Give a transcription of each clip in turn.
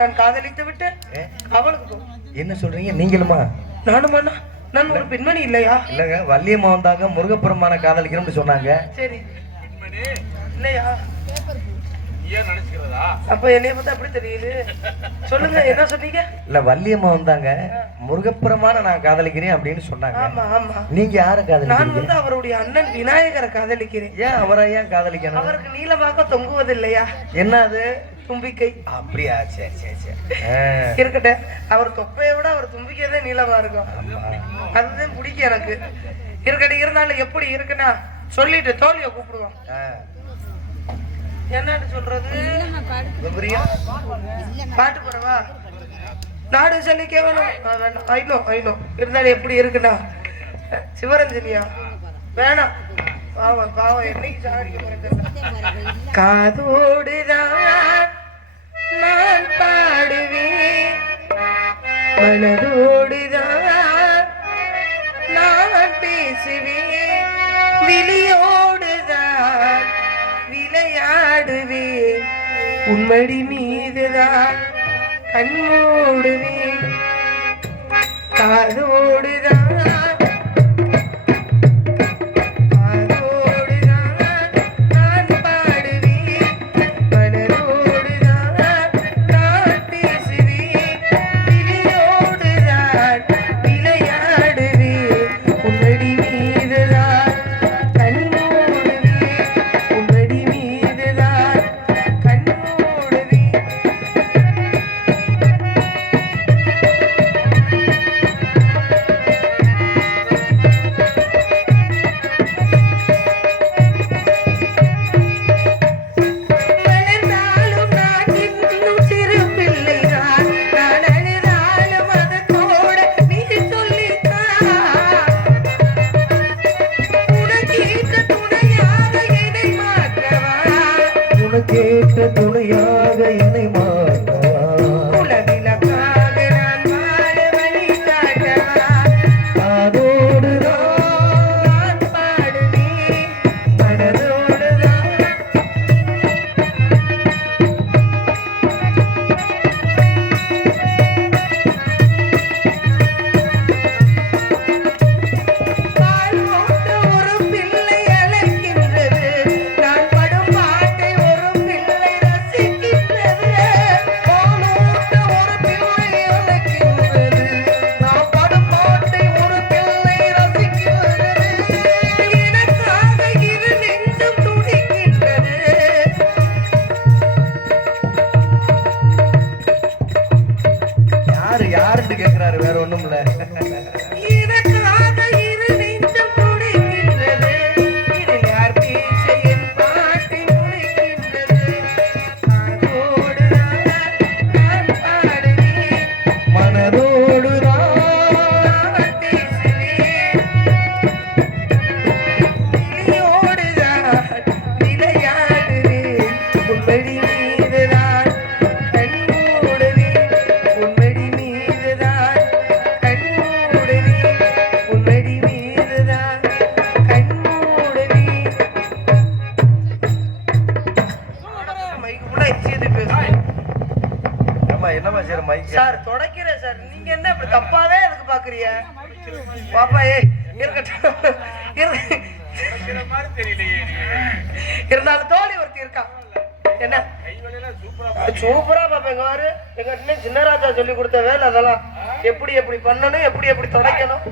நான் காதலித்து விட்டு அவளுக்கு. என்ன சொல்றீங்க? நீங்களுமா? நானுமாண்ணா நான் ஒரு பெண்மணி இல்லையா? இல்லங்க வள்ளியம்மா வந்தாங்க முருகப்பெருமான காதலிக்கிறோம்னு சொன்னாங்க. சரி. இல்லையா? அப்ப என்னைய பார்த்தா அப்படி தெரியுது. சொல்லுங்க என்ன சொன்னீங்க? இல்ல வள்ளியம்மா வந்தாங்க முருகப்பெருமான நான் காதலிக்கிறேன் அப்படின்னு சொன்னாங்க. ஆமா ஆமா. நீங்க யாரை நான் காதலிக்கிறீங்க வந்து அவருடைய அண்ணன் விநாயகரை காதலிக்கிறேன். ஏன் அவரை ஏன் காதலிக்கணும்? அவருக்கு நீளமாக தொங்குவது இல்லையா என்ன அது தும்பிக்கை. அப்படியா? சரி சரி சரி. ஆ, இருக்கட்டும். அவர் தொப்பையை விட அவர் தும்பிக்கை தான் நீளமா இருக்கும். அதுதான் பிடிக்கும் எனக்கு. இருக்கட்டும் இருந்தாலும் எப்படி இருக்குன்னா சொல்லிட்டு தோழிய கூப்பிடுவோம். என்னன்னு சொல்றது? பாட்டு போடவா? நாடு சொல்லிக்க வேணும் ஐநோ ஐநோ இருந்தாலும் எப்படி இருக்குண்ணா சிவரஞ்சனியா? வேணாம். பாவம் பாவம். என்னைக்கு சாகடிக்க போறேன். காதோடுதான் நான் பாடுவேன். மனதோடுதான் நான் பேசுவேன். விழியோடுதான் விளையாடுவேன். உன்மடி மீதுதான் கண்மூடுவேன் காதோடுதான் காதோடுதான் சார் தொடக்கிறேன் சார். நீங்க என்ன இப்படி தப்பாவே எனக்கு பாக்குறிய பாப்பா ஏய் இருக்கட்டும். இருந்தாலும் தோழி ஒருத்தி இருக்கா? என்ன? சூப்பரா அது பாப்பா எங்க பாரு. எங்க சின்னராஜா சொல்லி கொடுத்த வேலை அதெல்லாம். எப்படி எப்படி பண்ணணும் எப்படி எப்படி தொடக்கணும்.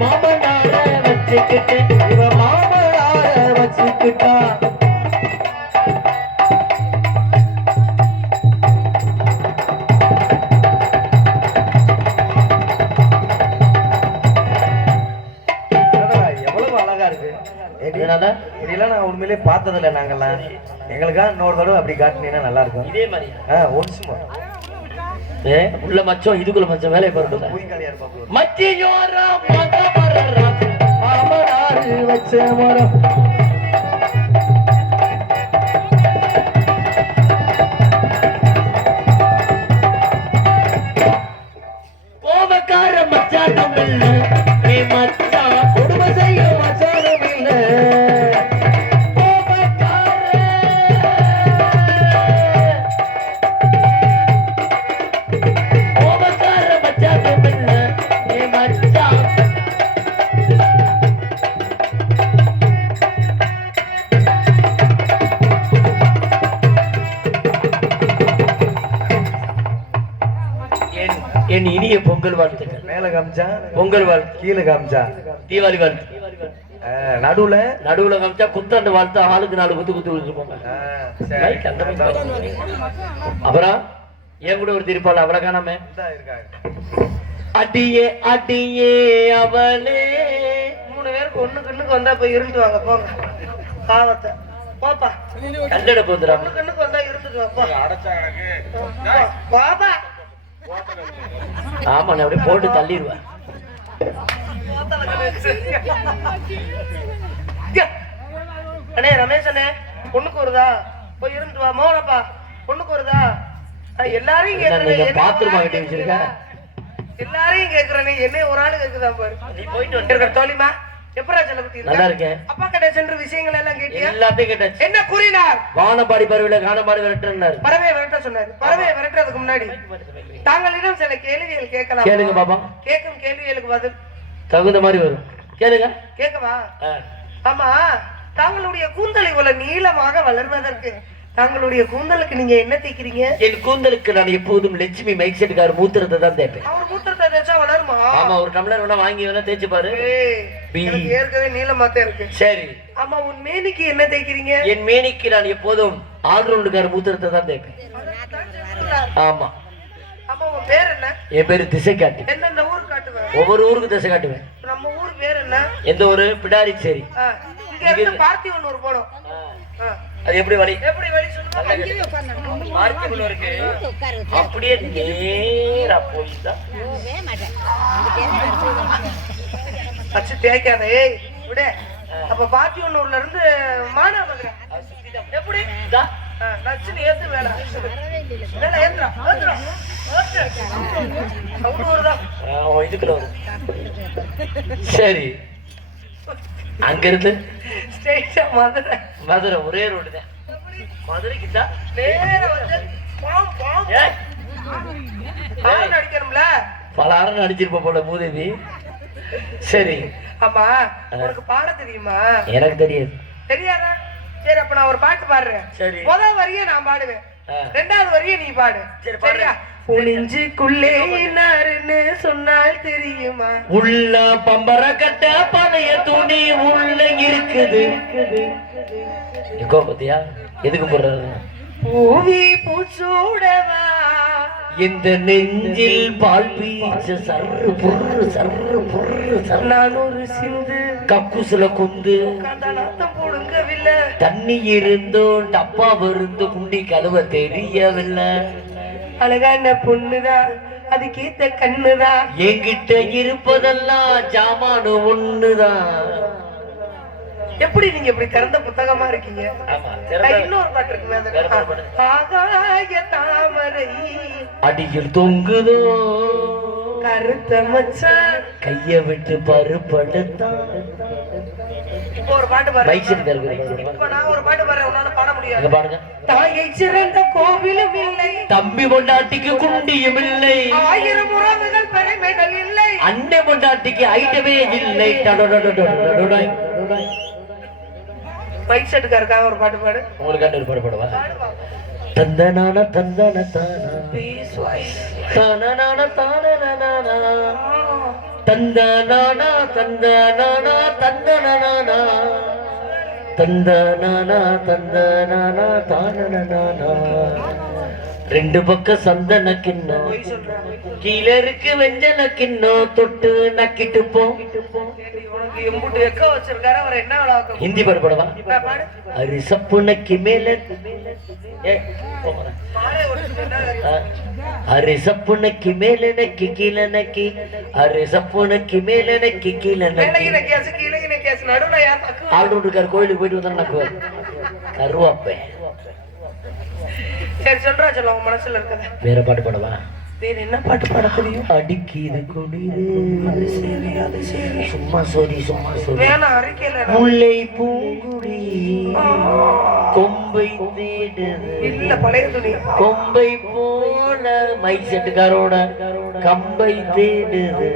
மாமனார வச்சுக்கிட்டு இவ மாமனார வச்சுக்கிட்டா அழகா இருக்கு நான் உண்மையிலே பார்த்ததில்ல நாங்கெல்லாம் எங்களுக்கா இன்னொரு தடவை அப்படி காட்டினீங்கன்னா நல்லா இருக்கும் இதே மாதிரி ஆ ஒன்ஸ் ஏ உள்ள மச்சம் இதுக்குள்ள மச்சம் வேலையை பாருங்க. ராசா மாமனாரு வச்ச மரம். வாழ்த்துக்கள் மேல காமிச்சா? பொங்கல் வாழ்த்து கீழே காமிச்சா? தீபாவளி வாழ்த்து நடுவுல? நடுவுல காமிச்சா குத்தாண்டு வாழ்த்து ஆளுக்கு நாலு குத்து குத்து விட்டுருப்பாங்க அப்புறம் என் கூட ஒரு திருப்பாள் அவளை காணாம. அடியே அடியே அவளே மூணு பேருக்கு ஒண்ணு கண்ணுக்கு வந்தா போய் இருந்துட்டு வாங்க போங்க. பாவத்தை. போப்பா. ஒண்ணு கண்ணுக்கு வந்தா இருந்துட்டு வாப்பா அடைச்சா எனக்கு. பாப்பா ஆமா நான் அப்படியே போட்டு தள்ளிடுவேன். அண்ணே ரமேஷ் அண்ணே பொண்ணுக்கு வருதா? போய் இருந்துட்டு வா மோனப்பா பொண்ணுக்கு வருதா? எல்லாரையும் என்ன பாத்ரூம் ஒரு ஆள் ஆகிட்டு வச்சிருக்க? எல்லாரையும் கேக்குறேனே என்ன ஒரு ஆளு கேக்குதான் பாரு. நீ போயிட்டு இருக்கிற தோழிமா எப்பரா செல்லப்பட்டி நல்லா இருக்கேன். அப்பா கிட்ட சென்று விஷயங்கள் எல்லாம் கேட்டியா? எல்லாத்தையும் கேட்டாச்சு என்ன கூறினார்? வானப்பாடி பருவில காணப்பாடி விரட்டுறாரு பறவை விரட்ட சொன்னார். பறவை விரட்டுறதுக்கு முன்னாடி. தாங்களிடம் சில கேள்விகள் கேட்கலாம்? கேளுங்க பாப்பா. கேட்கும் கேள்விகளுக்கு பதில். தகுந்த மாதிரி வரும். கேளுங்க. கேட்கவா. ஆமா தாங்களுடைய கூந்தல் இவ்வளவு நீளமாக வளர்வதற்கு தாங்களுடைய கூந்தலுக்கு நீங்க என்ன தேய்க்கிறீங்க? என் கூந்தலுக்கு நான் எப்போதும் லட்சுமி மைக் செட்டுக்கார மூத்திரத்தை தான் தேய்ப்பேன். அவர் மூத்திரத்தை தேய்ச்சா வளருமா? ஆமா ஒரு டம்ளர் வேணா வாங்கி வேணா தேய்ச்சு பாரு. ஏற்கனவே நீளமாத்தான் இருக்கு. சரி. ஆமா உன் மேனிக்கு என்ன தேய்க்கிறீங்க? என் மேனிக்கு நான் எப்போதும் ஆல்ரவுண்டுக்கார மூத்திரத்தை தான் தேய்ப்பேன். ஆமா. பேர் என்ன? என் பேரு திசை காட்டி. எந்தெந்த ஊர் காட்டுவேன் ஒவ்வொரு ஊருக்கு திசை காட்டுவேன். நம்ம ஊர் பேர் என்ன? எந்த ஊரு? பிடாரி சரி இங்க இருந்து பார்த்திவனூர் போனோம். ஆ. அது எப்படி வழி? எப்படி வழி சொல்லுங்க? அப்படியே நேரா போயிட்டா அச்சு தேய்க்காத ஏய் விடு. அப்ப பார்த்திவனூர்ல இருந்து மானாமதுரை எப்படி? நச்சுன்னு ஏத்து வேலை வேலை ஏத்துறா ஏத்துறா. இதுக்குள்ள சரி. அங்க இருந்து மதுரை. மதுரை ஒரே ரோடு தான். மதுரைக்கு தான் அடிக்கணும்ல. பலாரம் அடிச்சிருப்ப போல மூதேவி சரி. ஆமா உனக்கு பாட தெரியுமா? எனக்கு தெரியாது. தெரியாதா? சரி அப்ப நான் ஒரு பாட்டு பாடுறேன். சரி. முதல் வரியை நான் பாடுவேன். ரெண்டாவது வரியை நீ பாடு. சரி, பாடு. சரியா? புளிஞ்சுக்குள்ளே இன்னாருன்னு சொன்னால் தெரியுமா? உள்ள பம்பர கட்ட பழைய துணி உள்ள இருக்குது. எக்கோ பத்தியா? எதுக்கு போடுறது? பூவி பூச்சூடவா? இந்த நெஞ்சில் பால் பீச்ச சர்ரு புர்ரு சர்ரு புர்ரு நான் ஒரு சிந்து. கக்குசுல குந்து. தண்ணி இருந்தும் டப்பா விருந்து குண்டி கழுவ தெரியவில்லை. அழகான பொண்ணுதான் அதுக்கேத்த கண்ணுதான் என்கிட்ட இருப்பதெல்லாம் ஜாமானு ஒண்ணுதான் எப்படி நீங்க இப்படி திறந்த புத்தகமா இருக்கீங்க? இன்னொரு பாட்டு. ஆகாய தாமரை. அடியில் தொங்குதோ? கருத்த மச்சான். கைய விட்டு பருப்படுத்தான். இப்போ ஒரு பாட்டு பாரு நான் ஒரு பாட்டு பாரு உன்னால பாட முடியாது. பாடுங்க. தாயை சிறந்த கோவிலும் இல்லை. தம்பி பொண்டாட்டிக்கு குண்டியும் இல்லை. ஆயிரம் உறவுகள் பெருமைகள் இல்லை. அண்டை பொண்டாட்டிக்கு ஐட்டமே இல்லை. பைக் செட்டுக்காருக்காக ஒரு பாட்டு பாடு. உங்களுக்கு பாட்டு பாடுவா? தந்தனான தந்தன தானா. தான தான தந்த நானா தந்த நானா தந்த நானா. தந்த நானா தந்த நானா தான நானா. ரெண்டு பக்கம் சந்தன கிண்ணம். கீழே இருக்கு வெஞ்சன கிண்ணம். தொட்டு நக்கிட்டு போ. வச்சிருக்காரு. அவர் என்ன விளாக்க ஹிந்தி பாடு பாடவா? அரிசப்புனக்கு மேல. அரிசப்புனக்கு மேல நக்கி கீழ நக்கி. அரிசப்புனக்கு மேல நக்கி கீழ நக்கி. ஆடு இருக்காரு கோயிலுக்கு போயிட்டு வந்தா நக்கு. கருவாப்பேன் சரி சொல்றா சொல்ல உன் மனசுல இருக்க வேற பாட்டு பாடவா? வேற என்ன பாட்டு பாட தெரியும்? அடிக்கிது குளிரு அது சரி அது சரி. சும்மா சோரி சும்மா சோரி. வேணாம் அறிக்கையில முல்லை பூங்குடி. கொம்பை தேடுது. இல்ல பழைய துணி. கொம்பை போல மைக் செட்டுக்காரோட கம்பை தேடுது.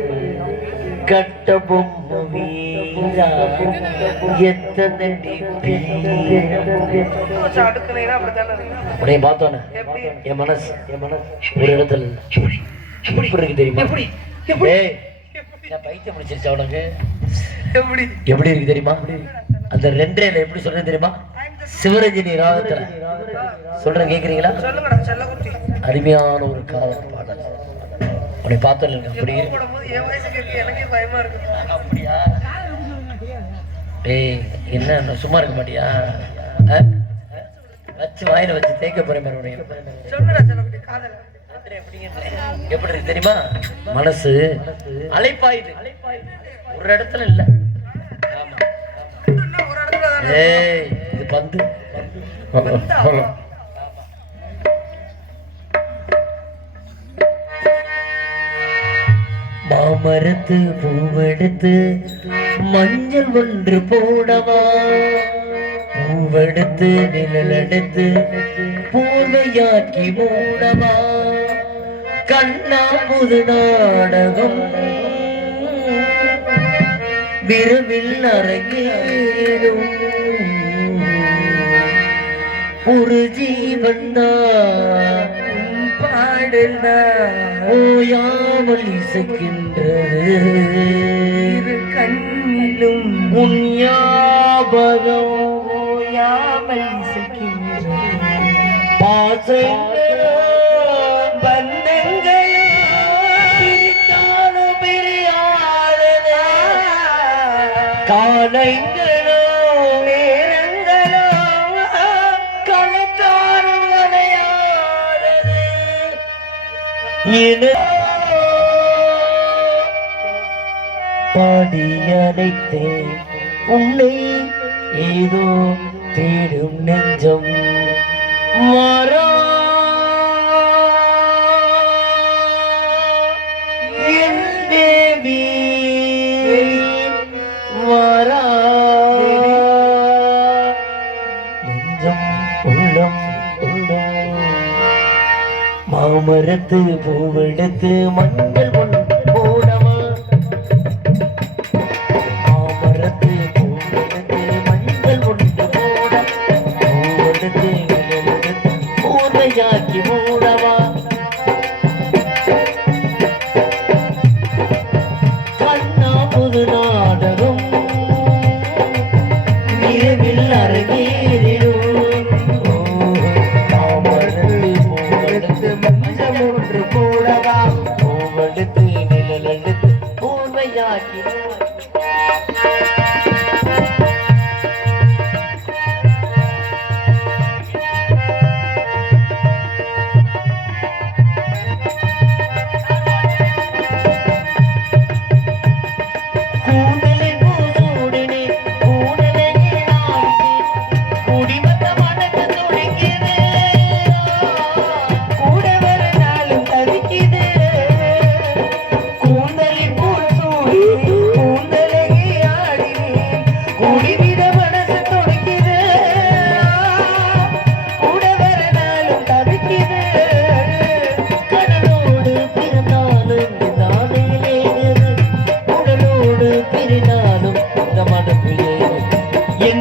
கட்ட பொம்மை உன்னை பார்த்தோன்னு? என் மனசு என் மனசு. ஒரு இடத்துல எப்படி இருக்கு தெரியுமா? பைத்தியம் முடிச்சிருச்சு அவனுக்கு எப்படி? எப்படி இருக்கு தெரியுமா? அந்த ரெண்டே எப்படி சொல்றது தெரியுமா? சிவரஞ்சனி ராகத்துல. சொல்றேன் கேக்குறீங்களா? அருமையான ஒரு கால பாடல். அப்படி பார்த்தோம் அப்படியா? டேய் என்ன சும்மா இருக்க மாட்டியா? வச்சு வாயில வச்சு தேய்க்க போறேன் எப்படி இருக்கு தெரியுமா? மனசு அழைப்பாயுது ஒரு இடத்துல இல்ல. ஏய் இது பந்து. மாமரத்து பூவெடுத்து மஞ்சள் ஒன்று போடவா? பூவெடுத்து நிழலெடுத்து பூவையாக்கி மூடவா? கண்ணா புது நாடகம் விரைவில் அரங்கேடும் ஒரு ஜீவன் பாடல ஓயாமல் இசைக்கின்றது. இரு கண்ணிலும் உன் ஞாபகம் ஓயாமல் இசைக்கின்றது. பாசங்களோ பந்தங்களோ பிரித்தாலும் பிரியாதது. பாடியழைத்தேன் உன்னை ஏதோ தேடும் நெஞ்சம் மாறா நெஞ்சம் உள்ளம் உள்ளே மாமரத்து பூவெடுத்து மஞ்சள்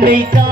每当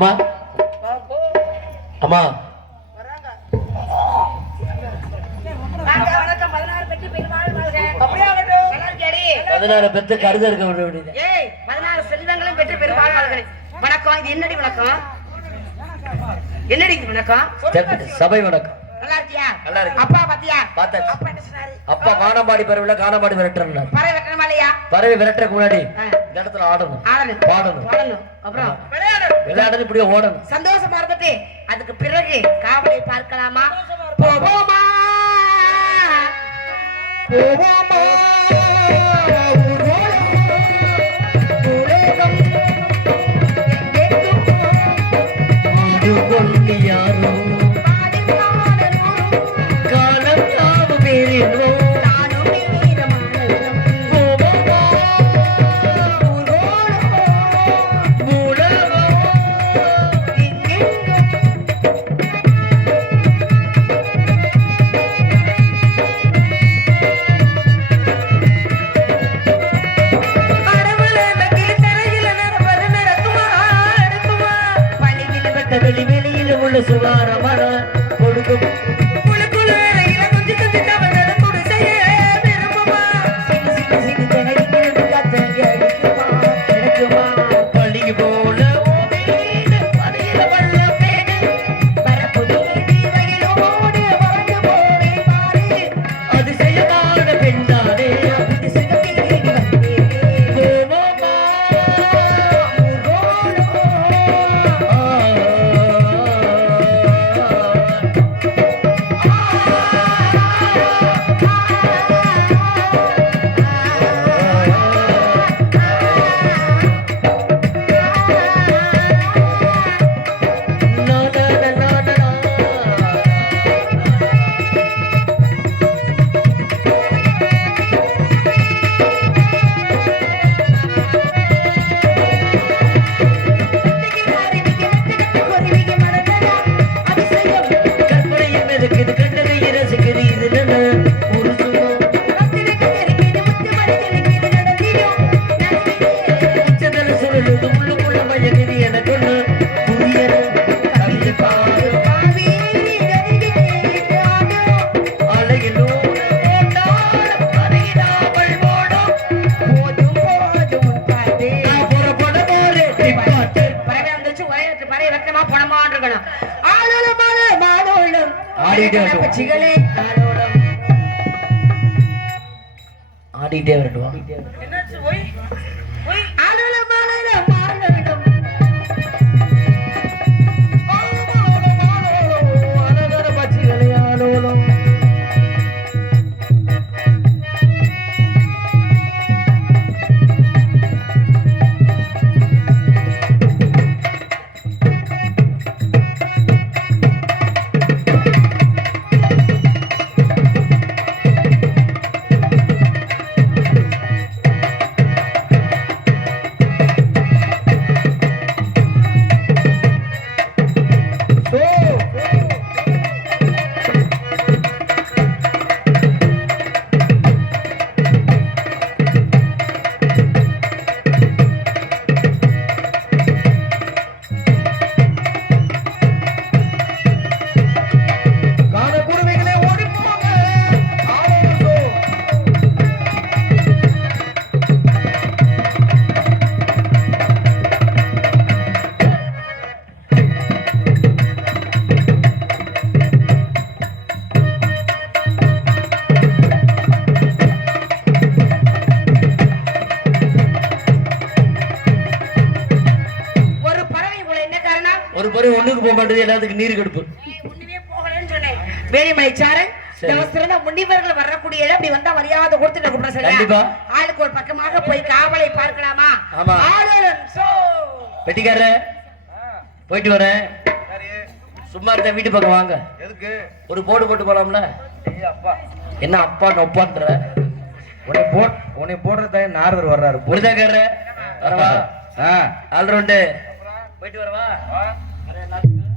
அம்மா. அம்மா. பதினாறு பெற்று கருத இருக்க முடியாது பதினாறு செல்வங்களும் பெற்று பெருமாள் வணக்கம் இது என்னடி வணக்கம்? என்னடி வணக்கம்? சபை வணக்கம். நல்லா இருக்கு. அப்பா பாத்தியா? பாத்தாச்சு அப்பா என்ன சொன்னாரு? அப்பா காணபாடி பறவைல காணபாடி விரட்டுறாரு பறவை விரட்டணுமா பறவை விரட்டறதுக்கு முன்னாடி இந்த இடத்துல ஆடணும். ஆடணும். பாடணும். பாடணும். அப்புறம் விளையாடணும். விளையாடணும் இப்படியே ஓடணும். சந்தோஷமா இருந்துட்டு அதுக்கு பிறகு காவலை பார்க்கலாமா? போவோமா? போவோமா? ஆடிட்டே வரட்டும்? ஆடிட்டே வரட்டும்? முறை ஒண்ணுக்கு போக மாட்டேது எல்லாத்துக்கும் நீர் கடுப்பு. வேலிமலைச்சாரு சிறந்த முனிவர்கள் வரக்கூடிய அப்படி வந்தா மரியாதை கொடுத்துட்டு கூப்பிட சரியா ஆளுக்கு ஒரு பக்கமாக போய் காவலை பார்க்கலாமா? வெட்டிக்கார போயிட்டு வர சும்மா இருந்த வீட்டு பக்கம் வாங்க. ஒரு போர்டு போட்டு போலாம்ல? என்ன அப்பா நொப்பான்ற உன்னை போட் உன்னை போடுறத நார்வர் வர்றாரு. புரிதா வரவா? ஆ. ஆல்ரவுண்டு போயிட்டு வரவா? நல்லா இருக்கு.